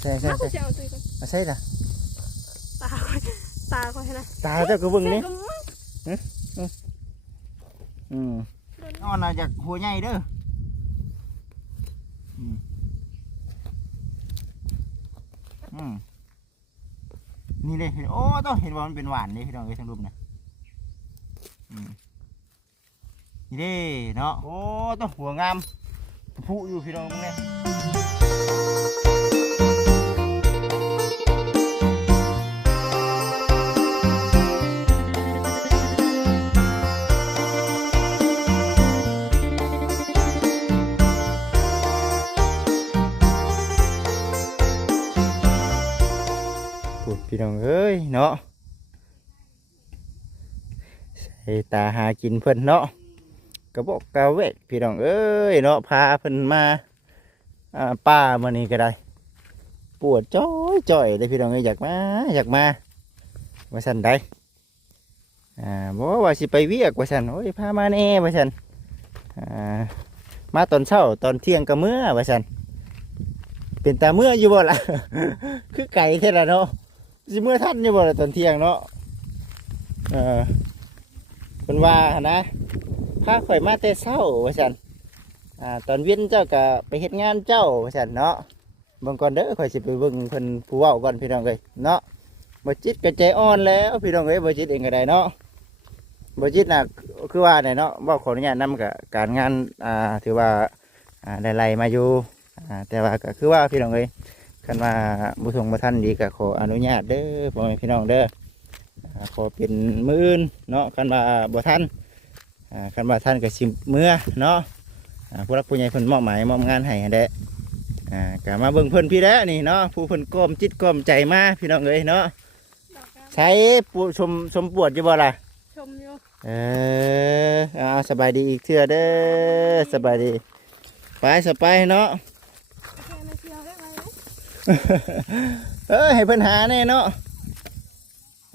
ใช่ใช่ถ้ากูใช่จะเอาตัวก่อนเอาใช่ล่ะตาคอยตาคอยนะตาเจ้าก็เบิ่งนี่ก็มึงอืมนอนน่ะจากหัวใหญ่เด้ออืมอืมนี่เลยเห็นโอ้ต้องเห็นว่ามันเป็นหวานนี่พี่น้องเอ้ยทั้งรูปนะอืมนี่เด้เนาะโอ้ต้องหัวงามผู้อยู่พี่น้องมึงเนี่ย พี่น้องเอ้ยเนาะใส่ตาหากินเพิ่นเนาะกระบอกกระเวกพี่น้องเอ้ยเนาะพาเพิ่นมาอ่าป้ามานี่ก็ได้ ปวดจ้อยจ้อยเลยพี่น้องเอ้ยอยากมาอยากมาว่าสันได้อ่าบอกว่าสิไปเวียกว่าสันโอ้ยพามาแน่ว่าสันอ่ามาตอนเช้าตอนเที่ยงก็เมื่อว่าสันเป็นตาเมื่ออยู่บ่ล่ะ คือไก่แท้ละเนาะ สิเมื่อท่านอยู่บ่ล่ะตอนเที่ยงเนาะเออเป็นว่าหั่นนะพาข่อยมาแต่เช้าว่าซั่นอ่าตอนเวียนเจ้าก็ไปเฮ็ดงานเจ้าว่าซั่นเนาะเบิ่งก่อนเด้อข่อยสิไปเบิ่งเพิ่นผู้เว้าก่อนพี่น้องเอ้ยเนาะบ่จิตก็ใจอ่อนแล้วพี่น้องเอ้ยบ่จิตเองก็ได้เนาะบ่จิตน่ะคือว่าได้เนาะบ่ขออนุญาตนำกับการงานอ่าถือว่าอ่าได้ไล่มาอยู่อ่าแต่ว่าก็คือว่าพี่น้องเอ้ย คันว่าบุทงบุท่านดีก็ขออนุญาตเด้อพ่อแม่พี่น้องเด้ออ่าขอเป็นมืออื่นเนาะคันว่าบุท่านอ่าคันว่าท่านก็สิเมื่อเนาะอ่าผู้รักผู้ใหญ่เพิ่นมอบหมายมอบงานให้หั่นแหละอ่าก็มาเบิ่งเพิ่นพี่แหล้วนี่เนาะผู้เพิ่นก้มจิตก้มใจมาพี่น้องเอ้ยเนาะดอกกลางใช้ปูชมชมปวดอยู่บ่ล่ะชมอยู่เออเอาสบายดีอีกเทื่อเด้อสบายดีไปสบายเนาะ แค่ไม่เที่ยวได้ไหม เออให้เพิ่นหาแน่เนาะ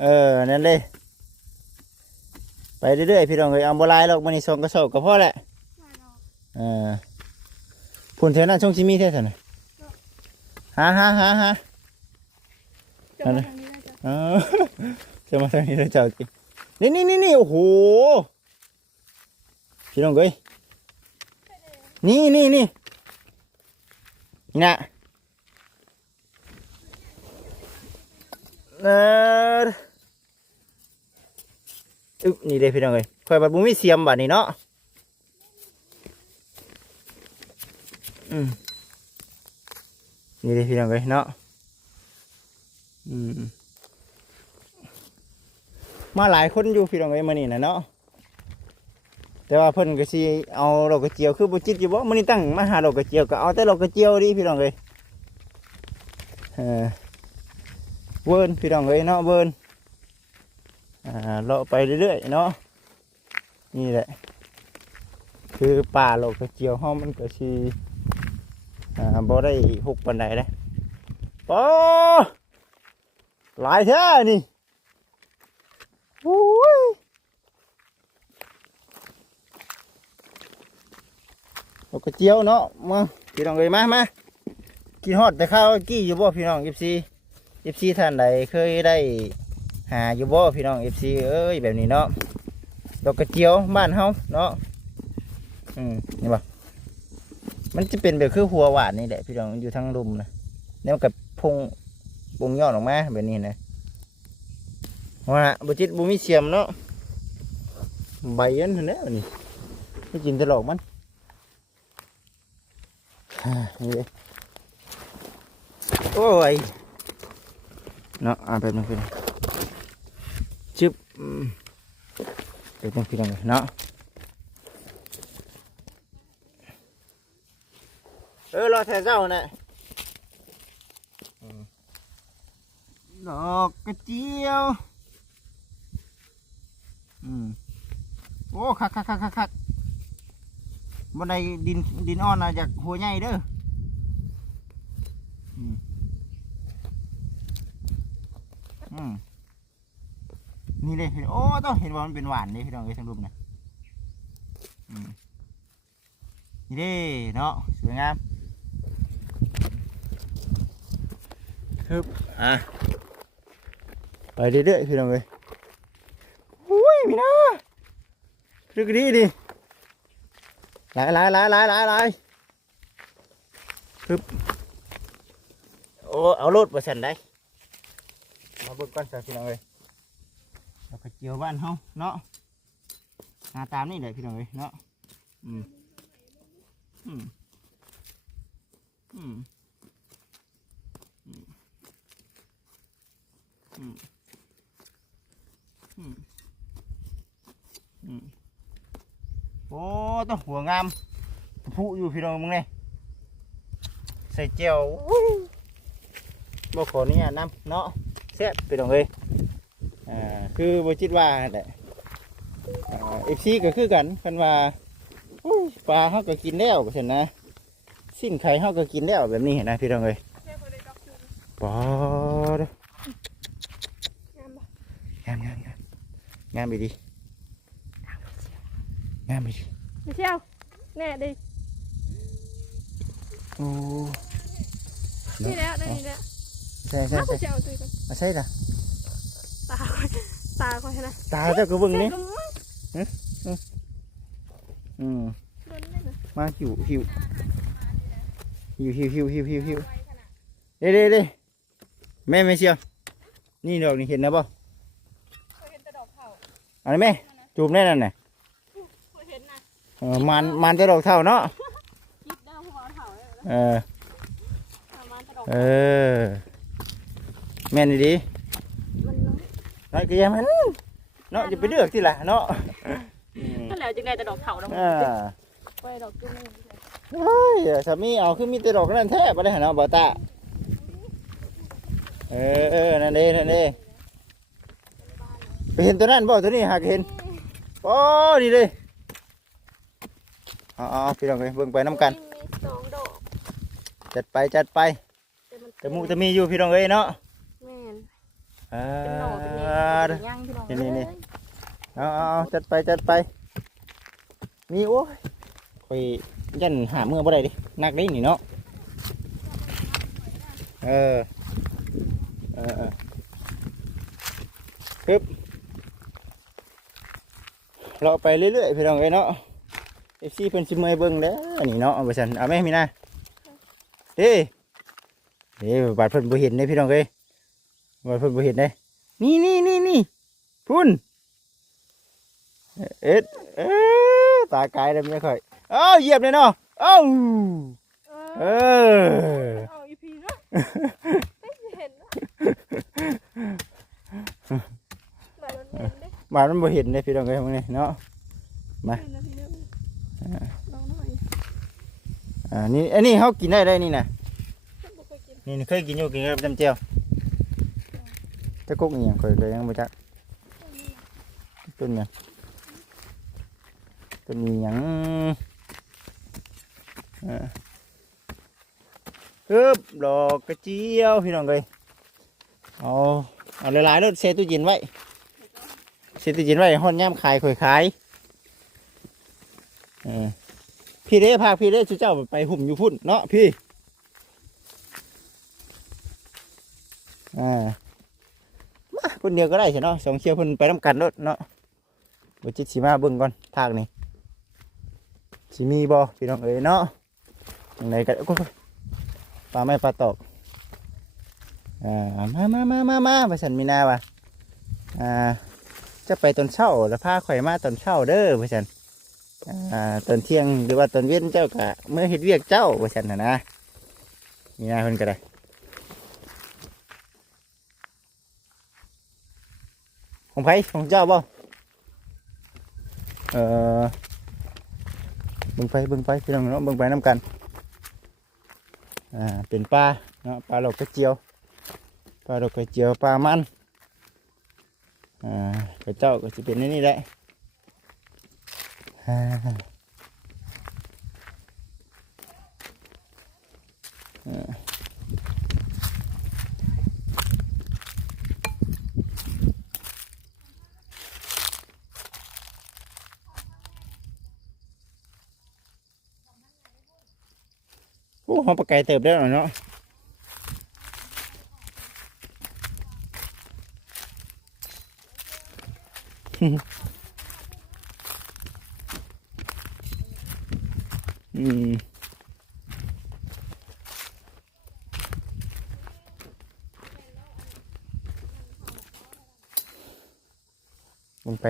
เออนั่นเลยไปเรื่อยๆพี่น้องเอ้ยเอาบ่หลายหรอกมันนี่ส่งกระสอบก็พอแหละไม่หรอกเออผุนเท่านั้นช่วงชิมีเท่านั้นหาหาหาหาจะมาทางนี้ได้จ้ะเออจะมาทางนี้แล้วเจ้าจินี่นี่นี่นี่โอ้โหพี่น้องเอ้ยนี่นี่นี่นี่นะ เอออึ๊บนี่เด้พี่น้องเอ้ยข่อยบัดบุมีเสียมบัดนี่เนาะอืมนี่เด้พี่น้องเอ้ยเนาะอืมมาหลายคนอยู่พี่น้องเอ้ยมานี่นะเนาะแต่ว่าเพิ่นก็สิเอาดอกกระเจียวคือบ่จิตอยู่บ่มื้อนี้ตั้งมาหาดอกกระเจียวก็เอาแต่ดอกกระเจียวดิพี่น้องเอ้ยเออ เวิร์นพี่น้องเอ้ยเนาะเวิร์นอ่าเลาะไปเรื่อยๆเนาะนี่แหละ คือป่าดอกกระเจียวเฮามันก็สิอ่าบ่ได้หุกปานใดเด้ปอหลายแท้นี่โอ้ยดอกกระเจียวเนาะมาพี่น้องเอ้ยมามากินฮอดแต่ข้าวกี้อยู่บ่พี่น้องเอฟซี เอฟซีท่านใดเคยได้หาอยู่บ่พี่น้องเอฟซีเอ้ยแบบนี้เนาะดอกกระเจียวบ้านเฮาเนาะอืมนี่บ่มันจะเป็นแบบคือหัวหวานนี่แหละพี่น้องอยู่ทั้งรุมนะแล้วมันกับพงปงยอดออกมาแบบนี้นะว่าบุจิตบุมีเสียมเนาะใบยันเท่านี้นี่ไม่กินตลอกมันอ่านี่เลยโอ้ย เนาะอ่าเป็นมันเป็นชึบอืมเป็นมันเป็นยังไงเนาะเออรอแถวเจ้าน่ะดอกกระเจียวอืมโอ้คักคักคักคักคักบนไดดินดินอ่อนนะจากหัวใหญ่เด้ออืม อืมนี่เลยเห็นโอ้ต้องเห็นว่ามันเป็นหวานนี่พี่น้องเอ้ยทั้งรูปนะอืมนี่เด้เนาะสวยงามฮึบอะไปเรื่อยๆพี่น้องเอ้ยอุ้ยมีนะรึกดีดิหลายหลายหลายหลายหลายหลายฮึบโอ้เอารถมาสั่นได้ มาเบิ่งก่อนสิพี่น้องเอ้ยเราไปเจียวบ้านเฮาเนาะหน้าตามนี่เลยพี่น้องเอ้ยเนาะอืมอืมอืมอืมอืมอืมโอ้ต้องหัวงามผู้อยู่พี่น้องมึงเนี่ยใส่เจียวอู้บ่ขอนี่น้ำเนาะ แซ่บพี่น้องเอ้ยอ่าคือบ่จิตว่าแต่เอฟซีก็คือกันกันว่าอุ้ยปลาเขาก็กินแล้วก็เห็นนะสิ้นไข่เขาก็กินแล้วแบบนี้เห็นนะพี่น้องเอ้ยแค่คนได้ดอกคูณปอดงามปะงามงามงามงามไปดีงามไปดีไม่เชี่ยวแน่ดิโอ้นี่แล้วได้นี่แล้วใช่ใช่ถ้าใช่ เชี่ยวตัวกันมาใช่ละตาคอยตาคอยนะตาเจ้าก็เบิ่งนี่ก็มั่งอืมโดนได้นะมาหิวหิวหิวหิวหิวหิวหิวหิวเด้เด้เด้แม่ไม่เชียวนี่ดอกนี่เห็นนะบ่เคยเห็นแต่ดอกเผาเอันนี้แม่จูบแน่นั่นน่ะเคยเห็นนะเออมันมันจะดอกเท่าเนาะยิบได้หัวเผาเลยเออประมาณแต่ดอกเออ แม่นดีมันน้อยน้อยก็อยังมันเนาะจะไปเลือกที่ละเนาะอืมก็แล้วจึงได้แต่ดอกเผาแล้วอ่าไปดอกจุ่มนี่เฮ้ยสามีเอาคือมีแต่ดอกนั่นแท้บ่ได้หาเนาะบ่ตาเออเออนั่นเด้นั่นเด้ไปเห็นตัวนั้นบ่ตัวนี้หากเห็นโอ้นี่เด้เอ๋อาพี่น้องเอ้ยเบิ่งไปน้ำกันมีสองดอกจัดไปจัดไปแต่มันแต่หมูแต่มีอยู่พี่น้องเอ้ยเนาะแม่นอ่า เป็นหน่อเป็นแหน่เป็นย่างพี่น้องนี่นี่เอ้ยเอาเอาเอาจัดไปจัดไป มีโอ้ยคอยยันหาเมื่อบ่ได้ดินักได้นี่เนาะเออเออเออปึ๊บเราไปเรื่อยๆพี่น้องเอ้ยเนาะเอฟซีเพิ่นสิเมอยเบิ่งเด้อนี่เนาะเอาไปซั่นเอาแม่มีนะเด้เด้บาดเพิ่นบ่เห็นเด้พี่น้องเอ้ย บาดเพิ่นบ่เห็นเด้นี่นี่นี่นี่พุ่นเอ็ดเอ๊ะตากายเลยไม่ค่อยเอ้าเหยียบเลยเนาะเอ้าเอเอออเอาอีพีเนาะไม่เห็นเนาะหมายมันเห็นเด้มามันบ่เห็นเลยพี่น้องเอ้ยมึงนี่เนาะมาเห็นนาทีเดียวลองหน่อยอ่านี่อันนี้เขากินได้ได้นี่นะฉันบ่เคยกินนี่เคยกินอยู่กินกับจำเจียว ตะกุกอหย่างเคยเคยยังบ่จักต้นหยังต้นนี้หยังเออฮึบดอกกระเจียวพี่น้องเอ้ยเอาเอาหลายๆรถเซตู้เย็นไว้เศรษฐกิจไว้ห้อนย่ำขายข่อยขายเออพี่เด้พาพี่เด้ชูเจ้าไปหุ่มอยู่พุ่นเนาะพี่อ่า มาคนเดียวก็ได้ใช่เนาะสองเชียวเพิ่นไปน้ำกันรถเนาะบจิตสีมาเบิ่งก่อนทางนี้สิมีบ่พี่น้องเอ๋ยเนาะยังไงกันปลาไม่ปลาตอกอ่ามามามามามาไปสันมีนาว่ะอ่าจะไปตอนเช้าแล้วพาข่อยมาตอนเช้าเด้อพ่อฉันอ่าตอนเที่ยงหรือว่าตอนเวียนเจ้ากะเมื่อเฮ็ดเวียกเจ้าพ่อฉันนะนะมีนาเพิ่นก็ได้ không thấy, không cho không ờ bưng phay bưng phay cái nó bưng phay năm cành. À tiền pa nó pa lột cái chiều pa lột cái chiều pa man à cái chậu của chị biển đến đây đấy. À. à. อ้หอมปลาไก่เติบได้หน่อยเนาะอืมลงไป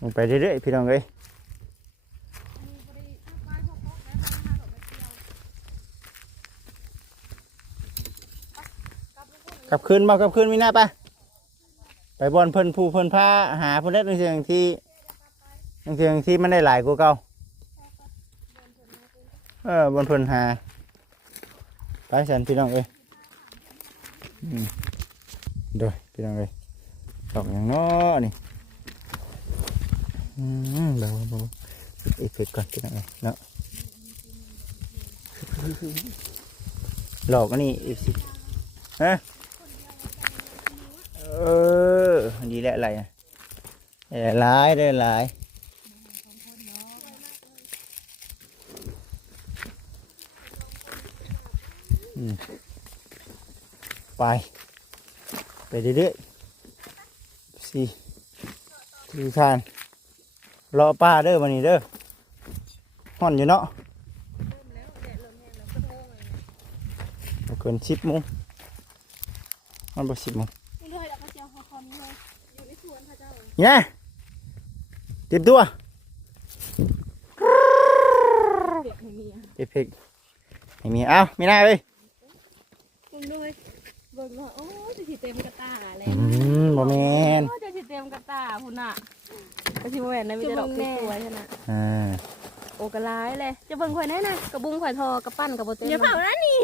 ลงไปเรื่อยๆพี่น้องเอ้ย คืนมากลับคืนมีหน้าปะไปบอลเพิ่นผู้เพิ่นพาหาเพิ่นได้ในเสียงที่ในเสียงที่มันได้หลายกว่าเก่าเออบอลเพิ่นหาไปสันพี่น้องเอ้ยโดยพี่น้องเอ้ยดอกอย่างน้อนี่อืมเบาเบาเอฟเฟกต์ก่อนพี่น้องเอ้ยเนาะหลอกอันนี้เอฟซีฮะ เออ ดีแหละอะไรอะได้หลายได้หลายไป ไปเรื่อยๆสี่ทีทานรอป้าเด้อวันนี้เด้อห่อนอยู่เนาะเกินสิบโมงมันบ่สิบโมง นี่นะเตรียมตัวเด็กไม่มีอะเอฟเฟกต์ไม่มีเอ้าไม่น่าเลยเบิ่งด้วยเบิ่งว่าโอ้จะสิเต็มกระตาแล้อืวมบ่แมนโอ้จะสิเต็มกระตาพุ่นน่ะก็สิบ่แม่นนะมีแต่ดอกสวยๆหั่นน่ะอ่าโอ้กระลายเลยจะเบิ่งข่อยแน่น่ะกระบุงข่อยทอกระปั้นกระโบเต็มอย่าเผานะนี่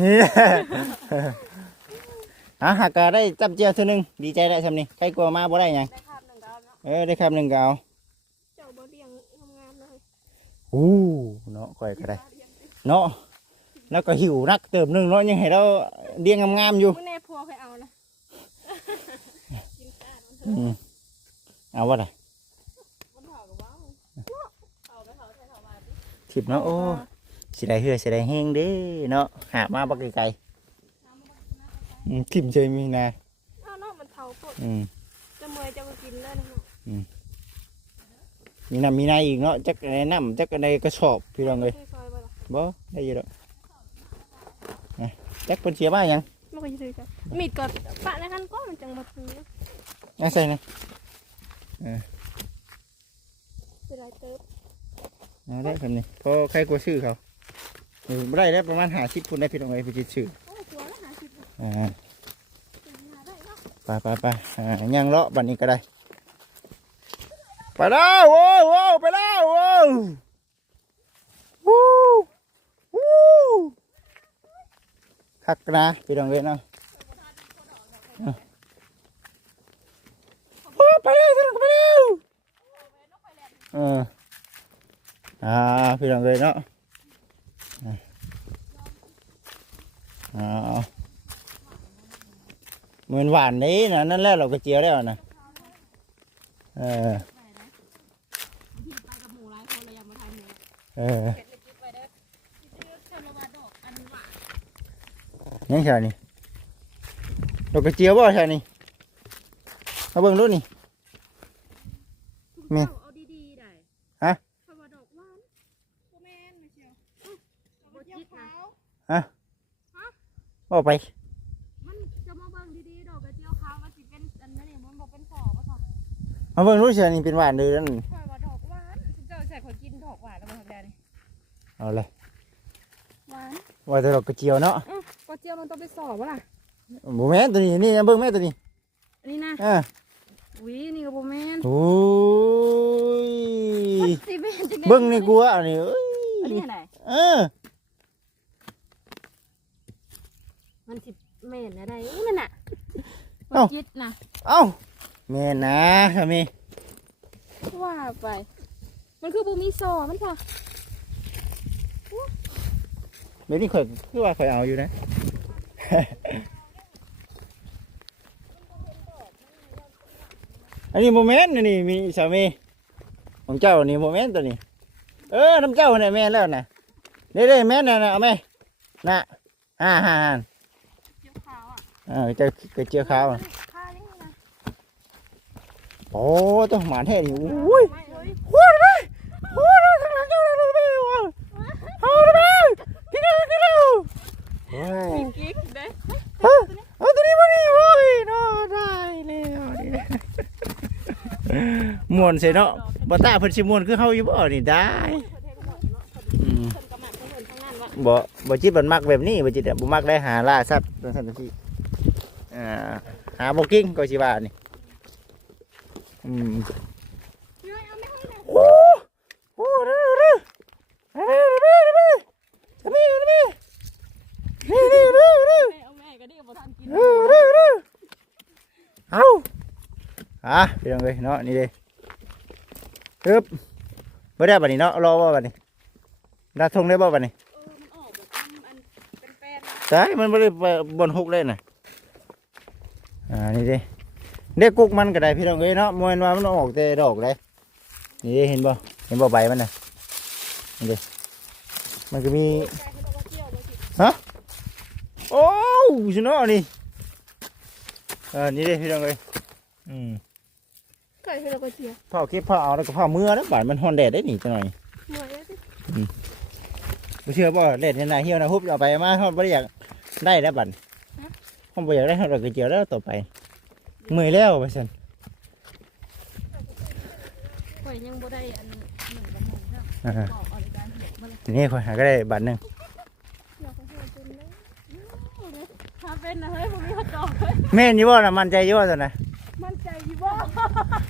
นี่อะหากก็ได้จับเจียวเท่านึงดีใจได้ทำนี่ใครกลัวมาบ่ได้หยัง เนาะเออได้คำหนึ่งก็เอาเจ้าบ่เลี้ยงงามๆเลยอู้เนาะค่อยก็ได้ เนาะแล้วก็หิวนักเติมหนึงเนาะยังให้เราเลี้ยงงามๆอยู่มื้อแน่พัวข่อยเอานะกินข้าวมันเถอือะมเอาว่าไดมันเผากับว้าวเอาไปเผาใส่เผามาดิทิพเนาะโอ้สิได้เหือสิได้แห้งเด้เนาะหามาบักไกลๆอืมทิมใจมีนาเอาเนาะมันเผาปดอืมจะเมยจะมากินแล้วนะ เนาะมีน้ำมีในอีกเนาะจักในน้ำจักในกระสอบพี่น้องเลยซื้อซอยบ่ล่ะบ่ได้อยินแล้วนะจักเป็นเสียบ้าหยังไม่ค่อยซื้อจ้ะมีดกดปะในคันก็มันจังมาซื้อน่าใส่นะเป็นไรเติบเอาได้คำนี้พอใครกลัวชื่อเขาเออบ่ได้แล้วประมาณหาชิปพุ่นได้พี่น้องเลยไปจิตชื่อโอ้ตัวละหาสิบอ่าหาได้เนาะไปไปไปอ่ายังเลาะบัดนี้ก็ได้ไป แล้วโว้โว้ไปแล้วโว้ววู้วู้คักนะพี่น้องเลยเนาะอะโอ้ไปแล้วพี่น้องไปแล้วเอออ่าพี่น้องเลยเนาะอะอ่าเหมือนหวานนี้นะนั่นแหละเราก็เจียวแล้วนะเออ ไปกับหมูหลายคนเลยยังมาทานหมู เออเก็บเลยกินไปเด้อซื้อชาละวาดอกอันหวานยังแค่นี้เราก็เจียวบ่แค่นี้มาเบิ่งดูนี่แม่เอาดีๆได้ฮะชาละวาดอกหวานโบแมนไม่เชียวเอาไปเจียวขาวบ่ไป มันจะมาเบิ่งดีๆดอกกระเจียวขาวมันสิเป็นอันนั้นนี่มันบอกเป็นฝอป่ะค่ะมาเบิ่งดูเชียวนี่เป็นหวานเลยนั่น เอาเลยหวานว่าแต่เราก็เจียวเนาะอื้อกระเจียวมันต้องไปสอบวะล่ะบ่แม่นตัวนี้นี่นะเบิ่งแม่ตัวนี้อันนี้นะอ่าอุ้ยนี่ก็โบแมนโอ้ยมันสิแม่นจังได๋เบิ่งนี่กูอะนี่เอ้อันยนี้ไหนเออมันสิแม่นอะไรอุ้ยนั่นน่ะเอ้าจิตนะเอ้าแม่นนะทำไมว่าไป มันคือบูมีซอมันพอ เดี๋ยวนี้ข่อยคือว่าข่อยเอาอยู่นะ อันนี้โมเมนต์นี่มีสามีของเจ้านี่โมเมนต์ตัวนี้ เออน้ำเจ้าเนี่ยแม่นแล้วนะเด้เด้แม่นน่ะนะเอาไหมน่ะอ่าฮ่าฮ่าเจียวขาวอะเออเจ้าเกเจียวขาวน่ะผ้านี่นะโอ้ต้องหมานแท้ดิอุ้ย ไม่เอ้ย โอ้ยไปโอ้ยข้างหลังเจ้าเลยไปว่ะเอาไปกินเร็วกินเร็วโอ้ย กิ๊กเด้ ฮะเอาตัวนี้มาดิโอ้ยเนาะได้แล้วนี่ม่ วนใส่เนาะบ่ตาเพิ่นสิม่วนคือเฮาอยู่บ่นี่ได้อืมเพิ่นก็มาเพิ่นทั้งนั้นว่าบ่บ่จิตมันมักแบบนี้บ่จิตอะบ่มักได้หาล่าสัตว์จังซั่นจังซี่อ่าหาบ่กิ้งก็สิว่านี่อืมเฮ้ยเอาไม่ให้เลยโอ้โอ้เด้อเด้อเด้อเด้อเด้อจะมีจะมีนี่นี่เด้อเด้อแม่เอาแม่ก็ดีบ่ทันกินเด้อเด้อเด้อเอาอะพี่น้องเอ้ยเนาะนี่เด้ ปึ๊บบ่ได้บัดนี้เนาะรอบ่บัดนี้ดาทงได้บ่บัดนี้เออมันออกแบบนอันเป็นแป้ใช่มันบ่ได้บนฮุกเลยน่ะอ่านี่ด้เด็กกุกมันก็ได้พี่น้องเอ้ยเนาะมวยว่ามันออกแต่ดอกเลยนี่เห็นบ่เห็นบ่ใบมันนะนี่เด้มันก็มีแป้นเขาบอกว่าเกี่ยวบ่สิโอ้ชนะนี่เออนี่ด้พี่น้องเอ้ยอืม ไก่ให้เราก็เกี่ยวพ่อเก็บพ่อเอาแล้วก็พ่อมือแล้วบาดมันฮอนแดดได้หนิจังหน่อยหน่วยแล้วสิบ่เชื่อบ่เล่นในเหี่ยวนะฮุบเอาไปมาฮอดบ่ได้อยากได้แล้วบัดผมบ่อยากได้ฮอดดอกกระเจียวแล้วต่อไปเมื่อยแล้วว่าซั่นข่อยยังบ่ได้อันหนึ่งกับหนึ่งครับอ่าบอกเอาในการเห็นมาเลยนี่ข่อยหาก็ได้บัตรหนึงอยากให้เจนเลยถ้าเป็นนะเฮ้ยผมมีเขาจอกเลยแม่นอยู่บ่น่ะมั่นใจอยู่บ่ซั่นน่ะมั่นใจอยู่บ่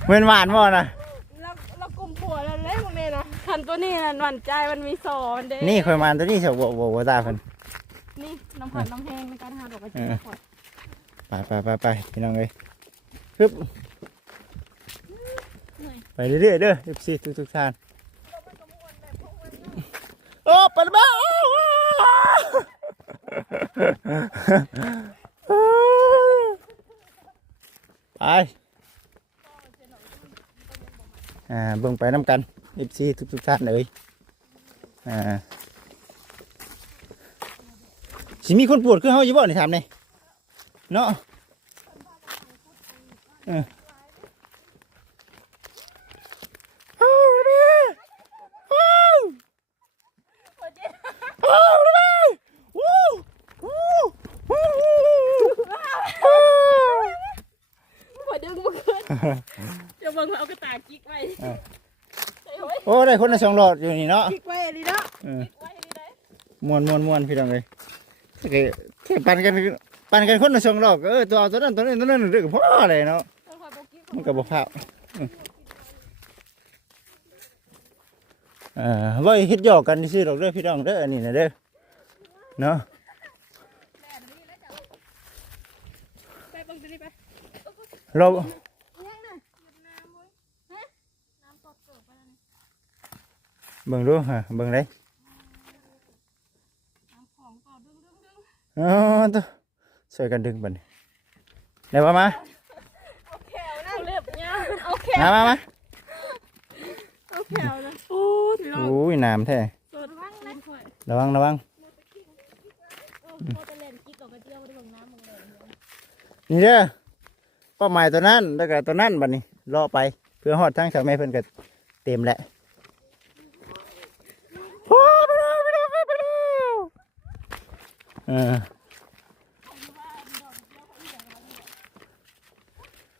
แม่นหวานบ่น่ะเราเรากลุ่มผัวแล้วเล่พวกนี้นะคันตัวนี้นะหวั่นใจมันมีสอนเด้นี่ข่อยมาตัวนี้เสบ่บ่บ่ตาเพิ่นนี่น้ำผัดน้ำแห้งในการหาดอกกระเจียวข่อยไปไปไปไปพี่น้องเอ้ยปึ๊บเหนื่อยไปเรื่อยๆเด้อ FC ทุกๆท่านโอ้เปิดบ้าโอ้ไป อ่าเบิ่งไปน้ำกันเอฟซีทุกๆท่านเอ้ยอ่าสิมีคนปวดขึ้นเฮาอยู่บ่นี่ถามนี่เนาะเออเอาเด้อเอาเอาเด้อวู้วู้วู้วู้วู้ ข่อยดึงมาขึ้นเดี๋ยวเบิ่งเอากระตายจิกไว้ใส่ไว้ โอ้ได้ คนละสองหลอดอยู่นี่เนาะจิกไว้ดีเนาะเออมวนมวนมวนพี่น้องเลยเคเที่ยวปั่นกันปั่นกันคนละสองดอกเออตัวเอาตัวนั้นตัวนี้ตัวนั้นเรื่องพ่ออะไรเนาะแล้วข่อยบอกกิ๊กมันก็บ่พลาดอืมเอ่าไว้เฮ็ดหยอกกันซื่อดอกเด้อพี่น้องเด้ออันนี้นะเด้อเนาะเรา ยังน่ะหยุดน้ำเว้ยฮะน้ำตกเกิดไปแล้วนี่ เบิ่งดูฮะเบิ่งได้น้ำของต่อดึงดึงดึงอ๋อตัวช่วยกันดึงบัดนี้ได้บ่มาเอาแขวนะเรียบเนี่ยเอาแขวมามามาเอาแขวนะโอ้ยพี่น้องโอ้ยน้ำแท้สดว่างนะข่อยระวังระวังเออพอจะเล่นกิ๊กกับกระเจียวไปเบิ่งน้ำมึงเลยนี่เด้อเป้าหมายตัวนั้นแล้วก็ตัวนั้นบัดนี้รอไปเพื่อฮอดทางสาวแม่เพิ่นก็เต็มแล้วโอ้ไปแล้วไปแล้วไปแล้ว เออ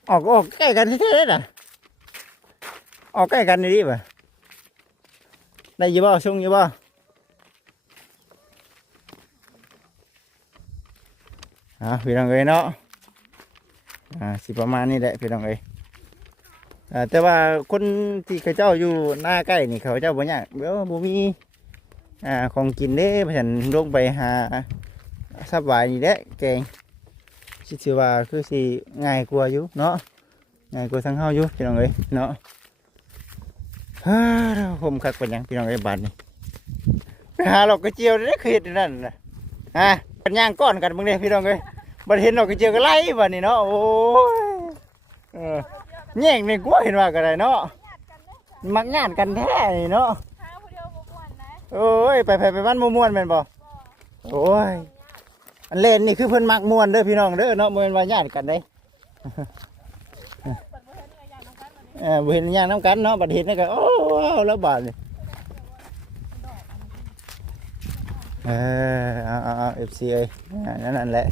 ออกออกใกล้กันท้ๆเลยน่ะออกใกล้กันนี่ดิบ่ะได้ยี่บ่ช่วงยี่บ่อะพี่น้องเอ้ยเนาะอ่าสิประมาณนี้แหละพี่น้องเอ้ยอ่าแต่ว่าคนที่เขาเจ้าอยู่หน้าใกล้นี่เขาเจ้าบ่ยากเดี๋ยวบ่มีอ่าของกินเด้เพราะฉะนันลงไปหา สับหวายนี่แหละแกงสิถือว่าคือสิง่ายกว่าอยู่เนาะง่ายกว่าทั้งเฮาอยู่พี่น้องเอ้ยเนาะฮ่าผมคักเป็นหยังพี่น้องเอ้ยบาดนี้ไปหาหลอกกระเจียวได้อเคยเห็นนั่นน่ะฮะกันย่างก้อนกันมึงเด้พี่น้องเอ้ยบัดเห็นดอกกระเจียวก็ไล่บัดนี้เนาะโอ้ยเออแย่งในกล้วยเห็นว่าก็ได้เนาะมักงานกันแท้นี่เนาะหาผู้เดียวบ่ม่วนนะโอ้ยไปไปไปบ้านม่วนๆแม่นบ่โอ้ย อันเล่นนี่คือเพิ่นมักม่วนเด้อพี่น้องเด้อเนาะบ่แม่นว่าญาติกันเด้เปิดบ่เห็นเนื้อย่ากันมันเอบ่เห็นย่างน้ำกันเนาะบัดเห็นนี่ก็โอ้ว้าวแล้วบาดนี่เออเอาเอาเอาเอฟซีเอ้ยอ่นั่นนั่นแหละ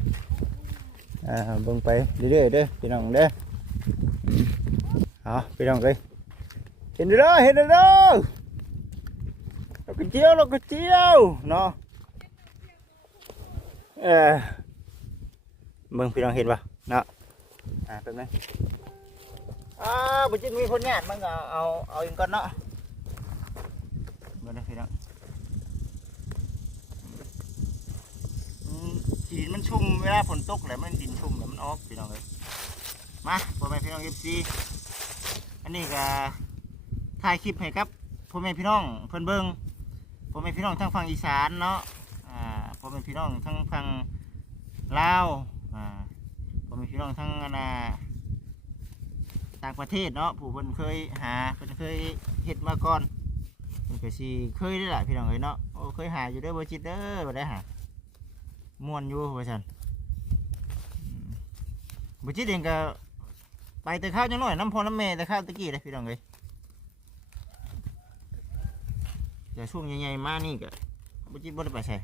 อ่าเบิ่งไปเรื่อยๆเด้อพี่น้องเด้อเอาพี่น้องเอ้ยเห็นเด้อเห็นเด้อเราก็เจียวเราก็เจียวเนาะ เออเบิ่งพี่น้องเห็นปะเนาะอ่าแป๊บนึงอ่าบุจิตมีคนงานมันก็เอาเอาเองก่อนเนาะเมื่อไรพี่น้องอืมดินมันชุ่มเวลาฝนตกแหละมันดินชุ่มแล้วมันออกพี่น้องเลยมาพ่อแม่พี่น้องเอฟซีอันนี้ก็ถ่ายคลิปให้ครับพ่อแม่พี่น้องเพิ่นเบิ่งพ่อแม่พี่น้องทั้งฝั่งอีสานเนาะอ่า พ่อแม่พี่น้องทั้งฝั่งลาวอ่าพ่อแม่พี่น้องทั้งอันน่ะต่างประเทศเนาะผู้เพิ่นเคยหาเพิ่นเคยเฮ็ดมาก่อนเพิ่นก็สิเคยได้หลายพี่น้องเอ้ยเนาะโอ้เคยหาอยู่เด้อบ่จิตเด้อบ่ได้หาม่วนอยู่ว่าซั่นบ่จิตเองก็ไปแต่ข้าวจังน้อยน้ำพอน้ำแม่แต่ข้าวตะกี้เลยพี่น้องเอ้ยแต่ช่วงใหญ่ๆมานี่ก็บ่จิตบ่ได้ไปใส่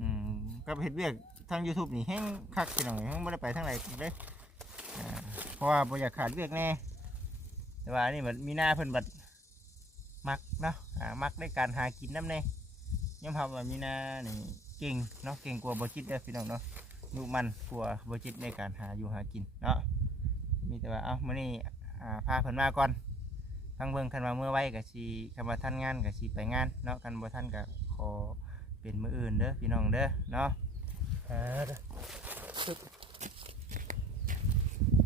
อืมกับเฮ็ดเวียกทาง YouTube นี่แฮงคักพี่น้องเอ้ยแฮงบ่ได้ไปทางไหนเด้เพราะว่าบ่อยากขาดเวียกแน่แต่ว่าอันนี่มันมีหน้าเพิ่นบัดมักเนาะอ่ามักในการหากินน้ำเน่ยอมรับว่ามีหน้านี่เก่งเนาะเก่งกว่าบ่จิตเด้อพี่น้องเนาะนุมันกว่าบ่จิตในการหาอยู่หากินเนาะมีแต่ว่าเอ้ามื้อนี้อ่าพาเพิ่นมาก่อนทางเบิ่งคันว่าเมื่อไว้ก็สิคันว่าทันงานก็สิไปงานเนาะคันบ่ทันก็ขอ เป็นมื้ออื่นเด้อพี่น้องเด้อเนาะเออ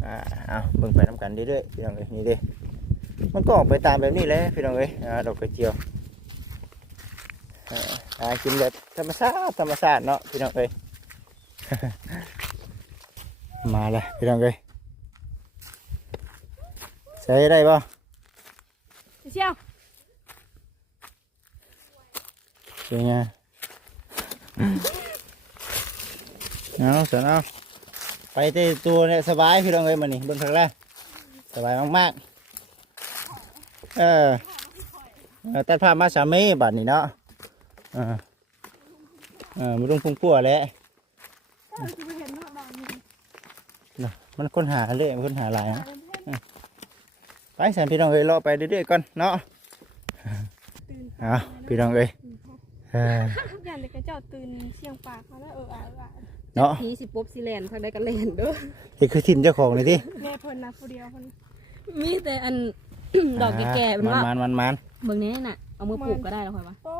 อ่าเอาเบิ่งไปน้ำกันเรื่อยๆพี่น้องเอ้ยนี่เด้มันก็ออกไปตามแบบนี้แหละพี่น้องเอ้ยอ่าดอกกระเจียวอ่าหากินแบบธรรมชาติธรรมชาติเนาะพี่น้องเอ้ยมาเลยพี่น้องเอ้ยใส่ได้ป่ะเชี่ยวใช่ไง เอาสนเอาไปเตะตัวเนี่ยสบายพี่น้องเอ้ยมันนี่เบิ่งครั้งแรกสบายมากๆเออตัดภาพมาสามีบัดนี้เนาะเออเออมันต้องพุ่งพัวแหล้วมันค้นหาเลยมันค้นหาหลายนะไปสันพี่น้องเอ้ยรอไปเรื่อยๆก่อนเนาะเอาพี่น้องเอ้ยางเด็กเจ้าตื่นเสียงปากเขาแล้วเอออะเอออะเนาะผีสิปบสิแลนทางใดก็แลนเด้อนี่คือทิมเจ้าของเลยที่แม่เพิ่นนะผู้เดียวเพิ่นมีแต่อัน ดอกแก่ๆเป็นว่ามันมันมันเบิ่งนี้น่ะเอามือปลูกก็ได้แล้วค่อยว่าโอ้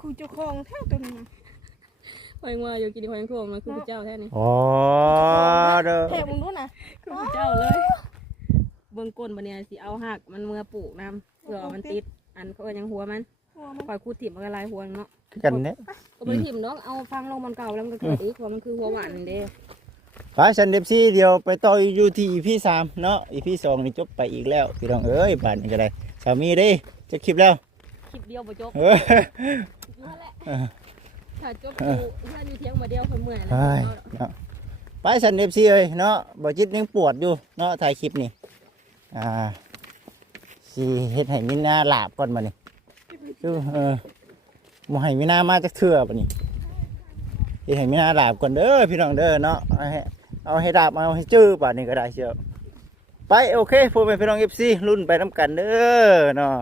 คือเจ้าของแท้ตัวนี้นะค่อยว่าอยู่กินค่อยยังทั่วมันคือพระเจ้าแท้นี่อ๋อเด้อแท้มึงดูนะคือพระเจ้าเลย เบิ่งก้นบัดเนี่ยสิเอาหักมันเมื่อปลูกนํเพื่อเอามันติด อันเขาก็ยังหัวมัน หัวมันค่อยคูดถิ่มมันก็ลายหัวเนาะคือกันเนี่ยก็บ่ได้ถิ่มเนาะเอาฟังลงมันเก่าแล้วมันก็เกิดอีกเพราะมันคือหัวหวานนี่เด้ไปฉันเดฟซี่เดียวไปต่ออยู่ที่อีพีสามเนาะอีพีสองนี่จบไปอีกแล้วพี่น้องเอ้ยบ้านนี้ก็ได้สามีเด้จะคลิปแล้วคลิปเดียวบ่จบเอ้ยอยู่นั่นแหละเออถ้าจบอยู่เพื่อนอยู่เที่ยงมาเดียวคนเมื่อยแล้วเฮ้ยเนาะไปฉันเดฟซี่เอ้ยเนาะบ่จิตยังปวดอยู่เนาะถ่ายคลิปนี่อ่าสิเฮ็ดให้มีหน้าหลาบก่อนมานี่ คือเออบ่ให้มีหน้ามาจักเทื่อปะนี่เฮ็ดให้มีหน้าหลาบก่อนเด้อพี่น้องเด้อเนาะเอาให้เอาให้ดาบเอาให้จื้อป่านนี้ก็ได้เชียวไปโอเคพวกแม่พี่น้อง FC รุ่นไปน้ำกันเด้อเนาะ